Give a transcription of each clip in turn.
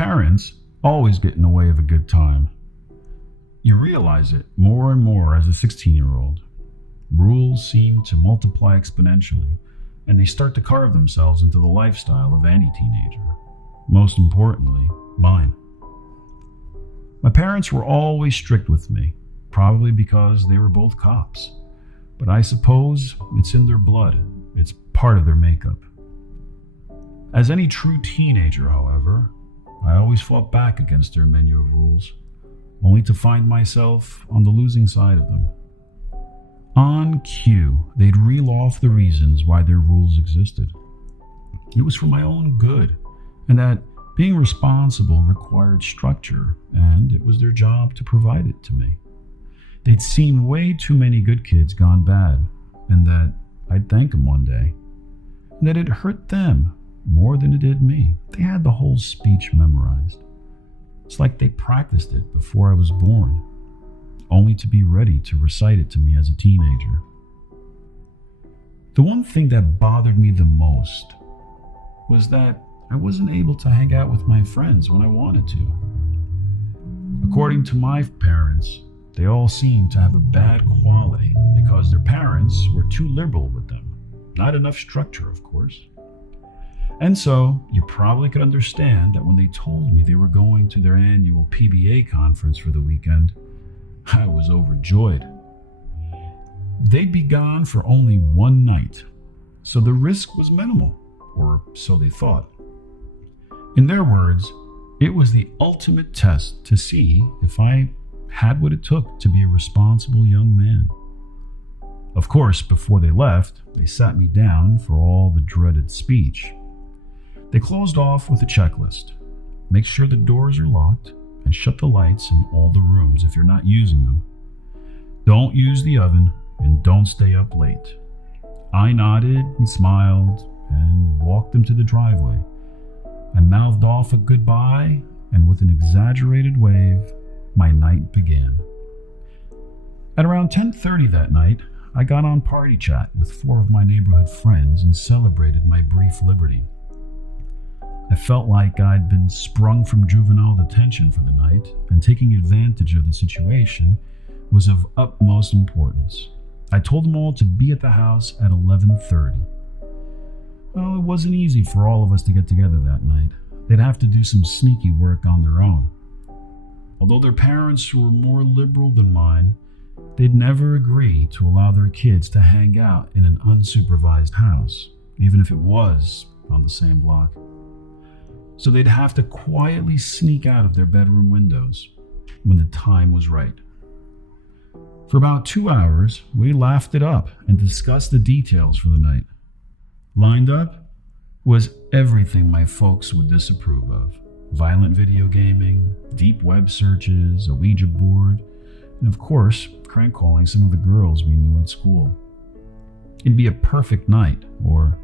Parents always get in the way of a good time. You realize it more and more as a 16-year-old. Rules seem to multiply exponentially, and they start to carve themselves into the lifestyle of any teenager. Most importantly, mine. My parents were always strict with me, probably because they were both cops. But I suppose it's in their blood. It's part of their makeup. As any true teenager, however, I always fought back against their menu of rules, only to find myself on the losing side of them. On cue, they'd reel off the reasons why their rules existed. It was for my own good, and that being responsible required structure, and it was their job to provide it to me. They'd seen way too many good kids gone bad, and that I'd thank them one day, and that it hurt them more than it did me. They had the whole speech memorized. It's like they practiced it before I was born, only to be ready to recite it to me as a teenager. The one thing that bothered me the most was that I wasn't able to hang out with my friends when I wanted to. According to my parents, they all seemed to have a bad quality because their parents were too liberal with them. Not enough structure, of course. And so, you probably could understand that when they told me they were going to their annual PBA conference for the weekend, I was overjoyed. They'd be gone for only one night, so the risk was minimal, or so they thought. In their words, it was the ultimate test to see if I had what it took to be a responsible young man. Of course, before they left, they sat me down for all the dreaded speech. They closed off with a checklist. Make sure the doors are locked and shut the lights in all the rooms if you're not using them. Don't use the oven and don't stay up late. I nodded and smiled and walked them to the driveway. I mouthed off a goodbye, and with an exaggerated wave, my night began. At around 10:30 that night, I got on party chat with 4 of my neighborhood friends and celebrated my brief liberty. I felt like I'd been sprung from juvenile detention for the night, and taking advantage of the situation was of utmost importance. I told them all to be at the house at 11:30. Well, it wasn't easy for all of us to get together that night. They'd have to do some sneaky work on their own. Although their parents were more liberal than mine, they'd never agree to allow their kids to hang out in an unsupervised house, even if it was on the same block. So they'd have to quietly sneak out of their bedroom windows when the time was right. For about 2 hours, we laughed it up and discussed the details for the night. Lined up was everything my folks would disapprove of. Violent video gaming, deep web searches, a Ouija board, and of course, crank calling some of the girls we knew at school. It'd be a perfect night, or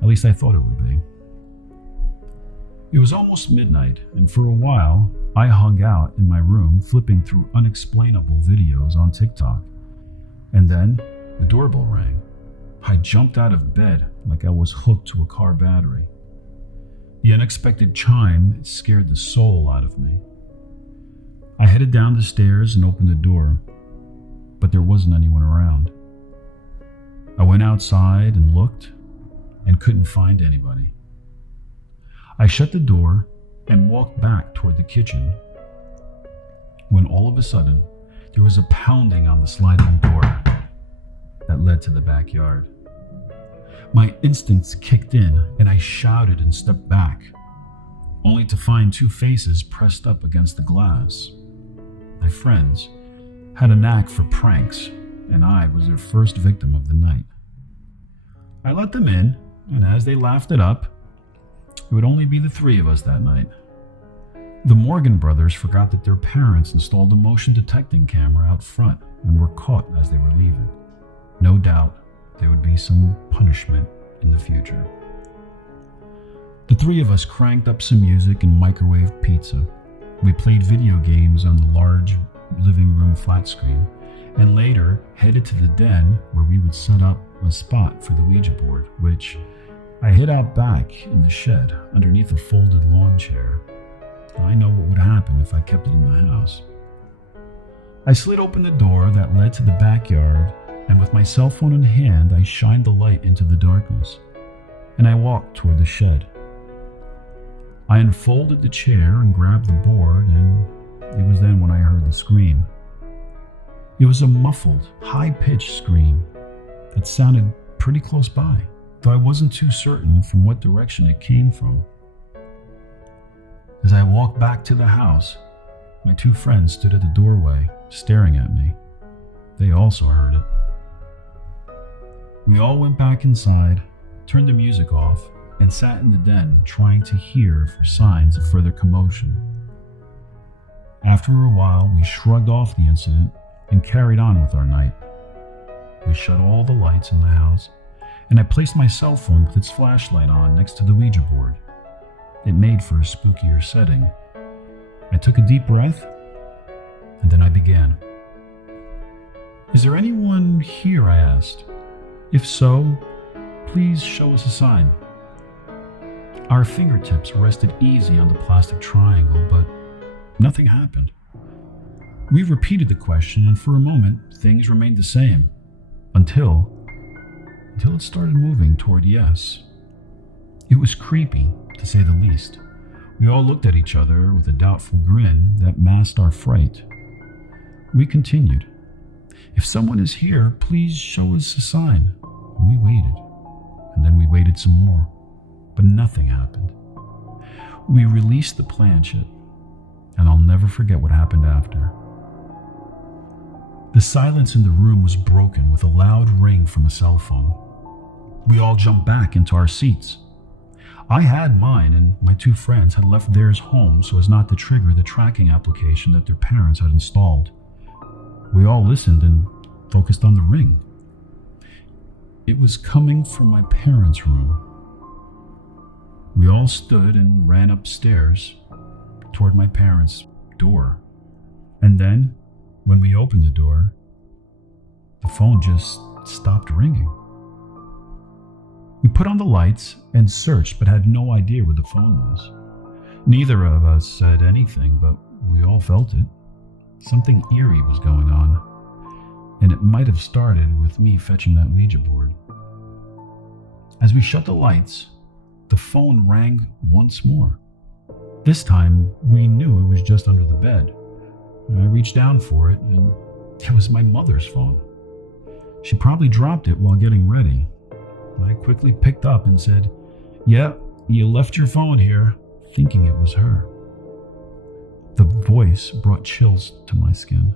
at least I thought it would be. It was almost midnight, and for a while, I hung out in my room flipping through unexplainable videos on TikTok. And then, the doorbell rang. I jumped out of bed like I was hooked to a car battery. The unexpected chime scared the soul out of me. I headed down the stairs and opened the door, but there wasn't anyone around. I went outside and looked and couldn't find anybody. I shut the door and walked back toward the kitchen when all of a sudden there was a pounding on the sliding door that led to the backyard. My instincts kicked in and I shouted and stepped back, only to find 2 faces pressed up against the glass. My friends had a knack for pranks, and I was their first victim of the night. I let them in, and as they laughed it up, it would only be the 3 of us that night. The Morgan brothers forgot that their parents installed a motion detecting camera out front and were caught as they were leaving. No doubt there would be some punishment in the future. The 3 of us cranked up some music and microwaved pizza. We played video games on the large living room flat screen, and later headed to the den where we would set up a spot for the Ouija board, which I hid out back in the shed underneath a folded lawn chair. I know what would happen if I kept it in the house. I slid open the door that led to the backyard, and with my cell phone in hand, I shined the light into the darkness, and I walked toward the shed. I unfolded the chair and grabbed the board, and it was then when I heard the scream. It was a muffled, high-pitched scream that sounded pretty close by, though I wasn't too certain from what direction it came from. As I walked back to the house, my two friends stood at the doorway, staring at me. They also heard it. We all went back inside, turned the music off, and sat in the den trying to hear for signs of further commotion. After a while, we shrugged off the incident and carried on with our night. We shut all the lights in the house, and I placed my cell phone with its flashlight on next to the Ouija board. It made for a spookier setting. I took a deep breath, and then I began. "Is there anyone here?" I asked. "If so, please show us a sign." Our fingertips rested easy on the plastic triangle, but nothing happened. We repeated the question, and for a moment, things remained the same, until it started moving toward yes. It was creepy, to say the least. We all looked at each other with a doubtful grin that masked our fright. We continued. "If someone is here, please show us a sign." And we waited, and then we waited some more, but nothing happened. We released the planchette, and I'll never forget what happened after. The silence in the room was broken with a loud ring from a cell phone. We all jumped back into our seats. I had mine, and my two friends had left theirs home so as not to trigger the tracking application that their parents had installed. We all listened and focused on the ring. It was coming from my parents' room. We all stood and ran upstairs toward my parents' door. And then, when we opened the door, the phone just stopped ringing. We put on the lights and searched, but had no idea where the phone was. Neither of us said anything, but we all felt it. Something eerie was going on, and it might have started with me fetching that Ouija board. As we shut the lights, the phone rang once more. This time, we knew it was just under the bed. I reached down for it, and it was my mother's phone. She probably dropped it while getting ready. I quickly picked up and said, "Yeah, you left your phone here," thinking it was her. The voice brought chills to my skin.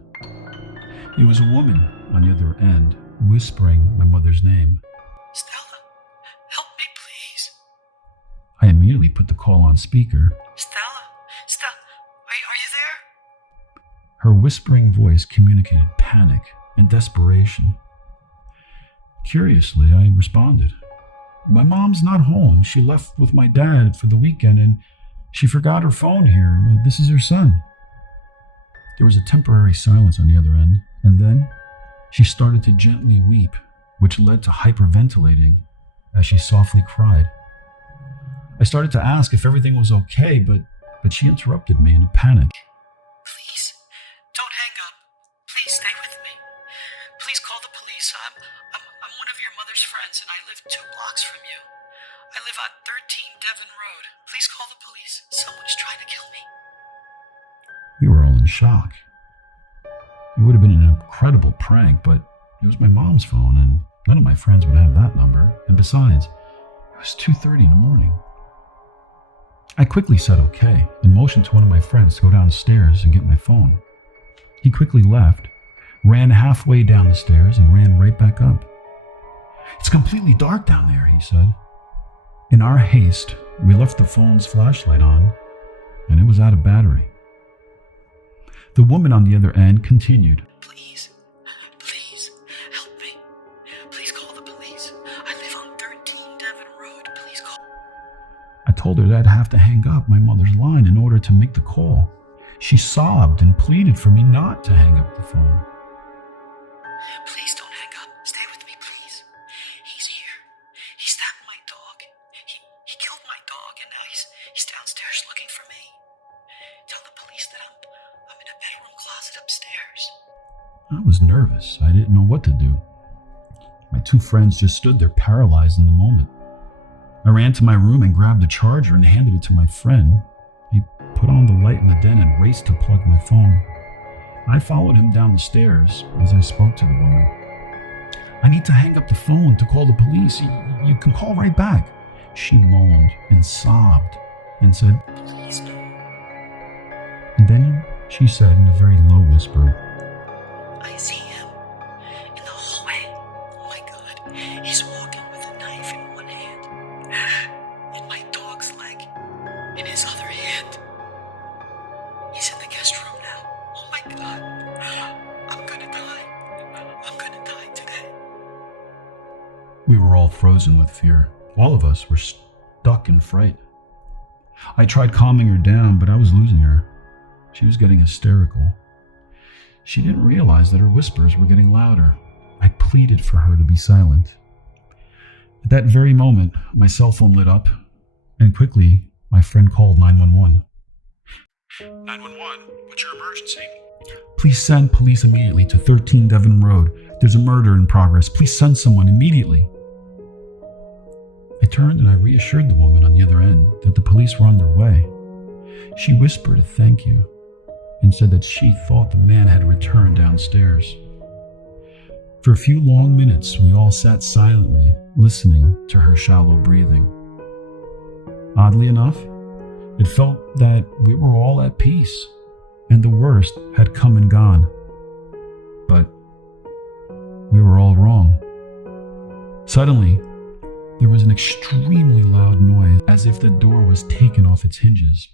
It was a woman on the other end, whispering my mother's name. "Stella, help me, please." I immediately put the call on speaker. Stella, are you there?" Her whispering voice communicated panic and desperation. Curiously, I responded. "My mom's not home. She left with my dad for the weekend, and she forgot her phone here. This is her son." There was a temporary silence on the other end, and then she started to gently weep, which led to hyperventilating as she softly cried. I started to ask if everything was okay, but she interrupted me in a panic. "Please, don't hang up. Please stay with me. Please call the police. I'm one of your mother's friends, and I live 2 blocks from you. I live at 13 Devon Road. Please call the police. Someone's trying to kill me." We were all in shock. It would have been an incredible prank, but it was my mom's phone, and none of my friends would have that number. And besides, it was 2:30 in the morning. I quickly said okay and motioned to one of my friends to go downstairs and get my phone. He quickly left, ran halfway down the stairs, and ran right back up. "It's completely dark down there," he said. In our haste, we left the phone's flashlight on, and it was out of battery. The woman on the other end continued. Please, help me. Please call the police. I live on 13 Devon Road. Please call." I told her that I'd have to hang up my mother's line in order to make the call. She sobbed and pleaded for me not to hang up the phone. "Please don't hang up. Stay with me, please. He's here. He stabbed my dog. He killed my dog, and now he's downstairs looking for me. police that I'm in a bedroom closet upstairs. I was nervous. I didn't know what to do. My two friends just stood there paralyzed in the moment. I ran to my room and grabbed the charger and handed it to my friend. He put on the light in the den and raced to plug my phone. I followed him down the stairs as I spoke to the woman. "I need to hang up the phone to call the police. You can call right back." She moaned and sobbed and said, "Please no." And then she said in a very low whisper, "I see him in the hallway. Oh my God, he's walking with a knife in one hand, and my dog's leg in his other hand. He's in the guest room now. Oh my God, I'm gonna die. I'm gonna die today." We were all frozen with fear. All of us were stuck in fright. I tried calming her down, but I was losing her. She was getting hysterical. She didn't realize that her whispers were getting louder. I pleaded for her to be silent. At that very moment, my cell phone lit up, and quickly, my friend called 911. 911, what's your emergency? "Please send police immediately to 13 Devon Road. There's a murder in progress. Please send someone immediately." I turned and I reassured the woman on the other end that the police were on their way. She whispered a thank you and said that she thought the man had returned downstairs. For a few long minutes, we all sat silently, listening to her shallow breathing. Oddly enough, it felt that we were all at peace, and the worst had come and gone. But we were all wrong. Suddenly, there was an extremely loud noise, as if the door was taken off its hinges.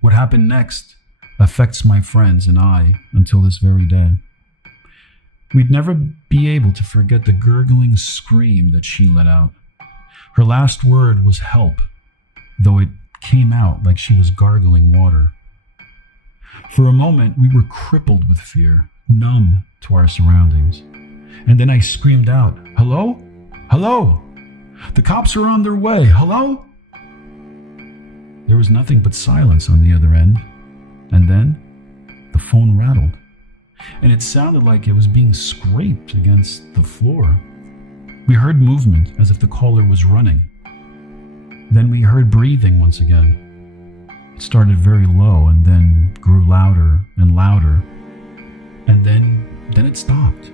What happened next affects my friends and I until this very day. We'd never be able to forget the gurgling scream that she let out. Her last word was help, though it came out like she was gargling water. For a moment, we were crippled with fear, numb to our surroundings. And then I screamed out, "Hello? Hello? The cops are on their way. Hello?" There was nothing but silence on the other end. And then the phone rattled, and it sounded like it was being scraped against the floor. We heard movement as if the caller was running. Then we heard breathing once again. It started very low and then grew louder and louder. And then it stopped.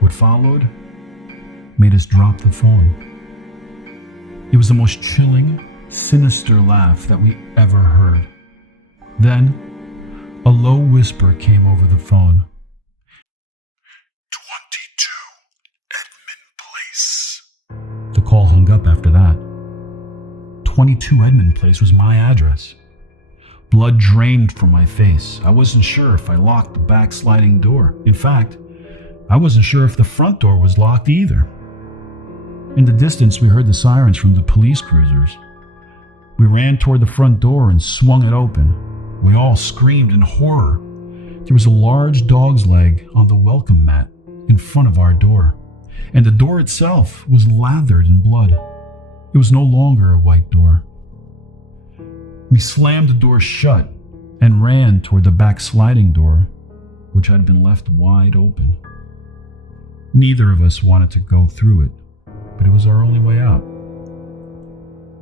What followed made us drop the phone. It was the most chilling, sinister laugh that we ever heard. Then, a low whisper came over the phone. 22 Edmund Place. The call hung up after that. 22 Edmund Place was my address. Blood drained from my face. I wasn't sure if I locked the back sliding door. In fact, I wasn't sure if the front door was locked either. In the distance, we heard the sirens from the police cruisers. We ran toward the front door and swung it open. We all screamed in horror. There was a large dog's leg on the welcome mat in front of our door, and the door itself was lathered in blood. It was no longer a white door. We slammed the door shut and ran toward the back sliding door, which had been left wide open. Neither of us wanted to go through it, but it was our only way out.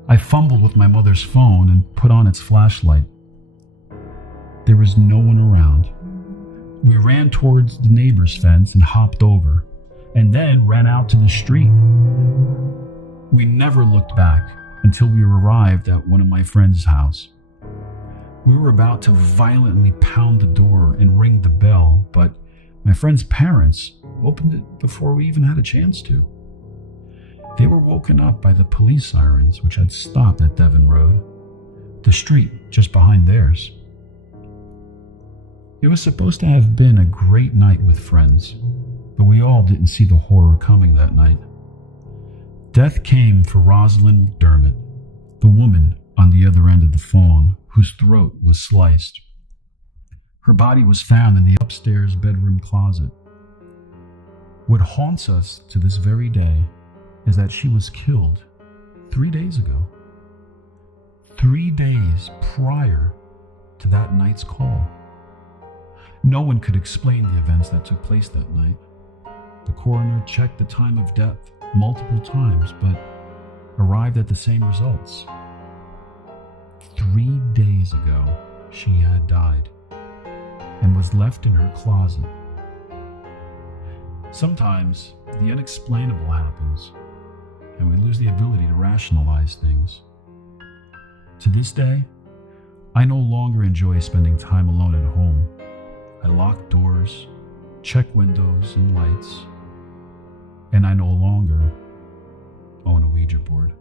I fumbled with my mother's phone and put on its flashlight. There was no one around. We ran towards the neighbor's fence and hopped over, and then ran out to the street. We never looked back until we arrived at one of my friend's house. We were about to violently pound the door and ring the bell, but my friend's parents opened it before we even had a chance to. They were woken up by the police sirens, which had stopped at Devon Road, the street just behind theirs. It was supposed to have been a great night with friends, but we all didn't see the horror coming that night. Death came for Rosalind McDermott, the woman on the other end of the phone whose throat was sliced. Her body was found in the upstairs bedroom closet. What haunts us to this very day is that she was killed 3 days ago. 3 days prior to that night's call. No one could explain the events that took place that night. The coroner checked the time of death multiple times, but arrived at the same results. 3 days ago, she had died and was left in her closet. Sometimes the unexplainable happens, and we lose the ability to rationalize things. To this day, I no longer enjoy spending time alone at home. I lock doors, check windows and lights, and I no longer own a Ouija board.